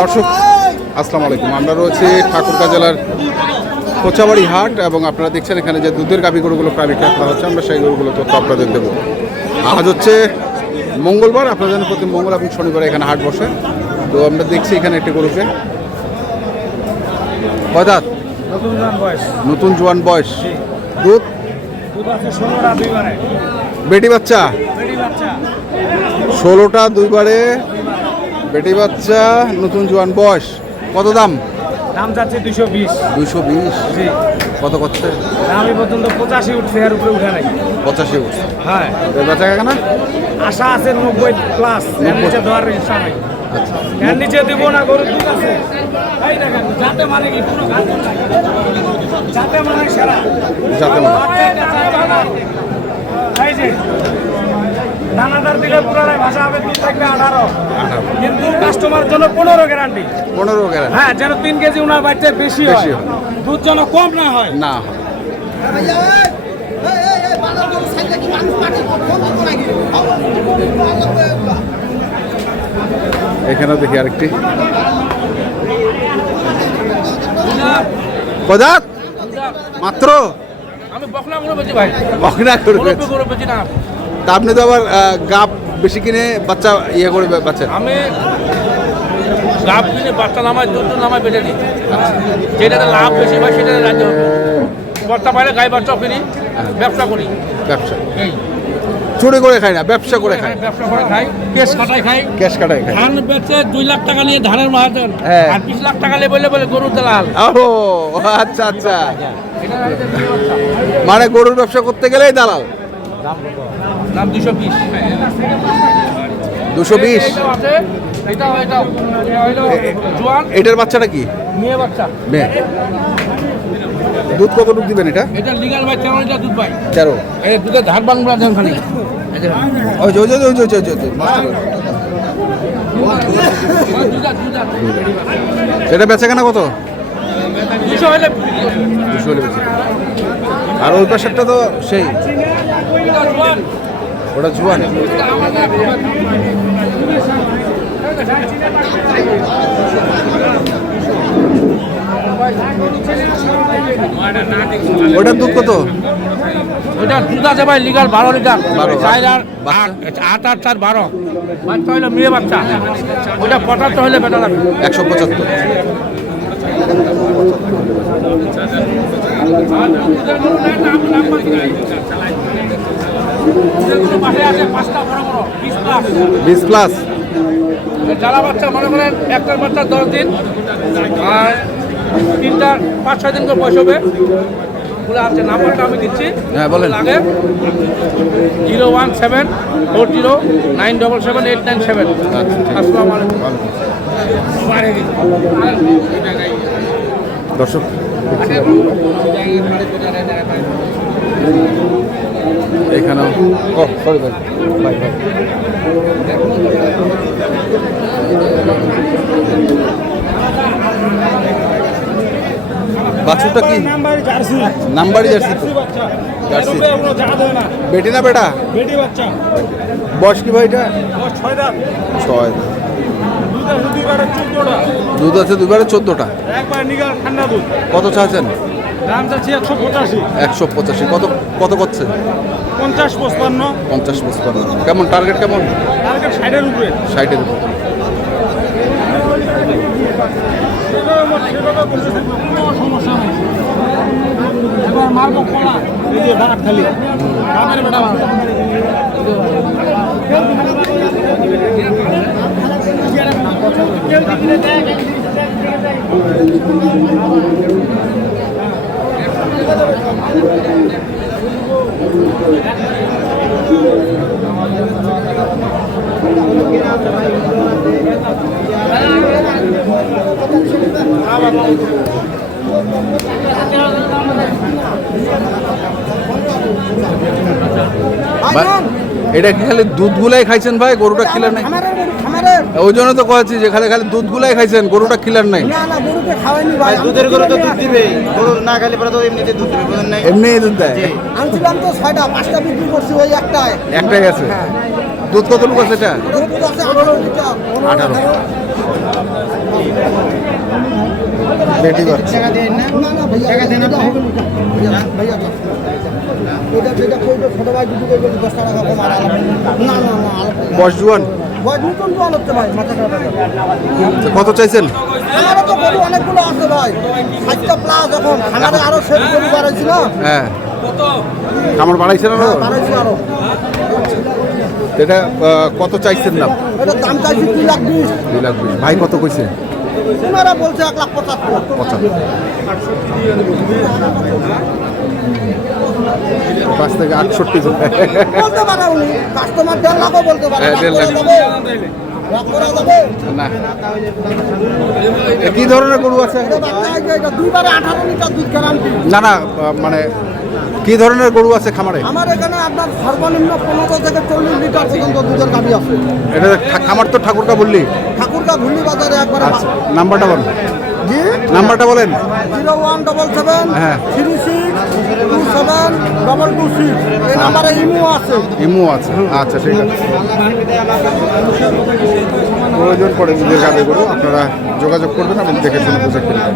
দর্শক আসসালামু আলাইকুম, আমরা রয়েছি ঠাকুরগাঁ জেলার কোচাবাড়ি হাট এবং আপনারা দেখছেন এখানে যে দুধের গাভী গরুগুলো প্রায় বিক্রি করা হচ্ছে, আমরা সেই গরুগুলো তথ্য আপনাদের দেবো। আজ হচ্ছে মঙ্গলবার, আপনারা জানেন প্রতি মঙ্গল এবং শনিবার এখানে হাট বসে। তো আমরা দেখছি এখানে একটি গরুকে কদাত নতুন জোয়ান বয়স, দুধ বেটি বাচ্চা 16টা দুইবারে বেটি বাচ্চা, নতুন জোয়ান বয়স। কত দাম? দাম যাচ্ছে 220। 220 কত করছে? দাম পর্যন্ত 85 উঠছে, এর উপরে উঠে নাই। 85 উঠছে। হ্যাঁ, বেচা কেনা আশা আছে 90 প্লাস, এর নিচে দেওয়ার ইচ্ছা নাই। এর নিচে দিব না, গরুর দুধ আছে। এই দেখেন যাতে মানে কি পুরো গাছ যাতে মানে সেরা যাতে মানে এই যে দানাদার দিলে পুরাই ভাষা হবে, দুধ থাকবে 18, কিন্তু কাস্টমার জন্য 15 গ্যারান্টি। 15 গ্যারান্টি? হ্যাঁ, যেন 3 কেজি ওনার বাচ্চার বেশি হয়, দুধ যেন কম না হয়। না এখানেও দেখি আরেকটি পদাত মাত্র। আমি বকনা গরু বেচি ভাই, বকনা গরু বেচি না। তা আপনি তো আবার গাব বেশি কিনে বাচ্চা ইয়ে করে বাচ্চা। আমি লাভ কিনে বাচ্চা নামায়, দুধ নামায় বেঁচে দিই। যেটাতে লাভ বেশি হয় সেটাতে রাজ্য হবে। বর্তা পাইলে গাই বাচ্চাও কিনি, ব্যবসা করি। ব্যবসা চুরি করে খাই না, ব্যবসা করে খাই। ব্যবসা করে খাই, ক্যাশ কাটাই খাই। ক্যাশ কাটাই খাই। ধান বেচে 2 লাখ টাকা নিয়ে ধানের মহাজন, আর 20 লাখ টাকা নিয়ে বলে বলে গরুর দালাল। ও আচ্ছা আচ্ছা, মানে গরুর ব্যবসা করতে গেলেই দালাল। দাম 220। 220? এটার বাচ্চাটা কি? মেয়ে বাচ্চা। মেয়ে। দুধ কতটুকু দিবেন এটা? এটা লিগাল ভাই 13 লিটার দুধ ভাই। 13? এই দুধে ধান বাংলা দেন খালি। ওই যে এটা বেচা কেনা কত? 200 হলে 200 হলে বেচে। আর ওই পাশেরটা তো সেই, ওটা জোয়ান। ওটার দুধ কত? ওইটা দুধ আছে ভাই লিগাল 12 লিটার। 8 আর 4 12 বাচ্চা হইলে মেয়ে বাচ্চা। ওইটা 75 হলে বেটা যাবে। 175। পাঁচটা বড় বড় 20 প্লাস। জ্বালা বাচ্চা মনে করেন একটার বাচ্চা 10 দিন আর 3টার 5-6 দিন করে বয়স হবে। বলে আছে নাম্বারটা আমি দিচ্ছি। হ্যাঁ বলেন। লাগে 01740977897। আসসালামু আলাইকুম। দর্শক এখানেও সরি ভাই ভাই ভাই বাছুরটা কি? নাম্বারি জার্সি। জার্সি বেটি না বেটা? বেটি বাচ্চা। বয়স কি ভাই এটা? 6 দাঁত। 6 দুধ আছে 2বারে 14টা। একবার নিগাল ঠান্ডা দুধ। কত চাচ্ছেন? দাম চাচ্ছি 185। 185 কত করছে? 50-55। 50-55 কেমন টার্গেট? কেমন টার্গেট? 60-এর উপরে। 60-এর উপরে। সমস্যা নেই, এবার মারবো কলা। এই যে বাঘ খালি কামের বেটা বাঘ। এটা কি খালি দুধগুলাই খাইছেন ভাই, গরুটা খিলার নাই? ওই জন্য তো কয়েছি যে খালি খালি দুধগুলাই খাইছেন, গরুটা খিলার নাই। দুধের গরু তো দুধ দিবে, গরু না খাইলে পরে তো এমনিতে দুধ দিবে, বুঝেন নাই? এমনি দুধ দেয়। আনছিলাম তো 6টা, 5টা বিক্রি করছি, ওই একটাই আছে। দুধ কত লোক আছে এটা? 18। বেটি বাচ্চা। বয়স জুয়ান? কত চাইছেন? অনেকগুলো আছে ভাই, 60টা প্লাস। এখন খামারে আরো সেট করে বাড়াইছি না। হ্যাঁ, খামার বাড়াইছে না? বাড়াইছি আরো। এটা কত চাইছেন না? এটার দাম চাইছি 2,20,000। 2,20,000। ভাই কত কইছে? ওনারা বলছে 1,75,000। 75। 5 থেকে 68 বলতে পারে উনি, কাস্টমার 1.5 লাখও বলতে পারে। হ্যাঁ, 1.5 লাখ। রাগ করা যাবে? না। কি ধরনের গরু আছে? এটা বাচ্চা আছে, এটা দুইবারে 18 লিটার দুধ গ্যারান্টি। না না, মানে কি ধরনের গরু আছে খামারে? আমার এখানে আপনার সর্বনিম্ন 15 থেকে 40 লিটার পর্যন্ত দুধের গাভী আছে। এটা খামার তো ঠাকুরকা বললি? ঠাকুরগা ঘুরলি বাজারে একবারে। আচ্ছা, নাম্বারটা বল। জি, নাম্বারটা বলেন। 0177 হ্যাঁ। 36272226। এই নাম্বারে ইমো আছে। ইমো আছে? আচ্ছা, ঠিক আছে। প্রয়োজন পড়ে দুধের গাভী গরু আপনারা যোগাযোগ করবেন এবং দেখে শুনে বুঝে কিনবেন।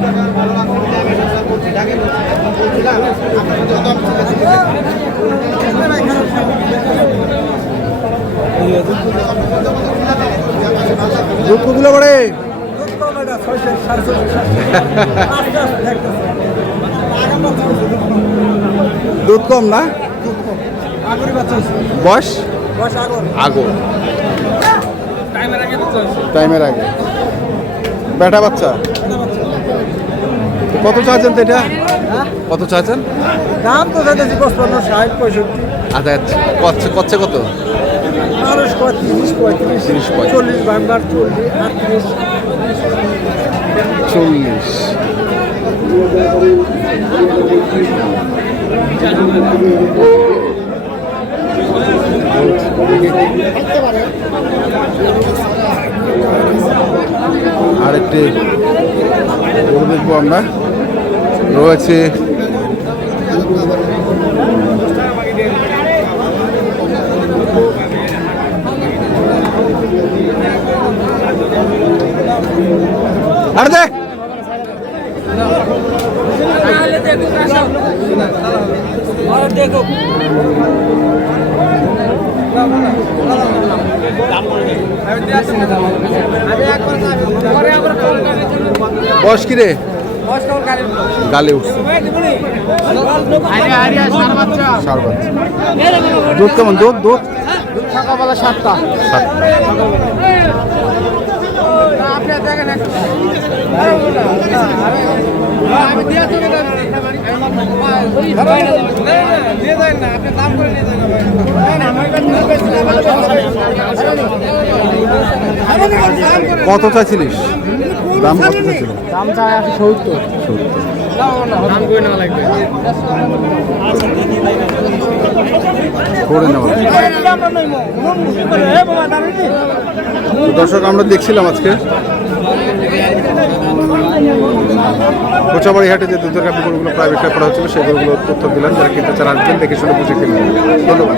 দুধ কতগুলো পড়ে? দুধ কম না? বয়স? আগো টাইমের আগে। বেটা বাচ্চা? কত চাচ্ছেন তো এটা? কত চাচ্ছেন? দাম তো যাইতেছি 55, 60, 65। আচ্ছা, কচ্ছে কত? 30, 35, 30, 40, ভাঙবার 40, 38। 40। আরেকটি গরু দেখবো আমরা। রয়েছে আর দেখ বয়স কি রে? গালে উঠছে। ষাঁড় বাচ্চা। দুধ কেমন? দুধ সকালবেলা 7টা। কত চাইছিলিস? দাম কত চাইছিল? দাম চাই 70। করে নেওয়া। দর্শক, আমরা দেখছিলাম আজকে কোচাবাড়ি হাটে যে দুধের গাভী গরুগুলো প্রাইভেট করা হচ্ছিল সেই গরুগুলো তথ্য দিলাম। যারা কিনতে চান আসবেন, দেখে শুনে বুঝে কিনবেন। ধন্যবাদ।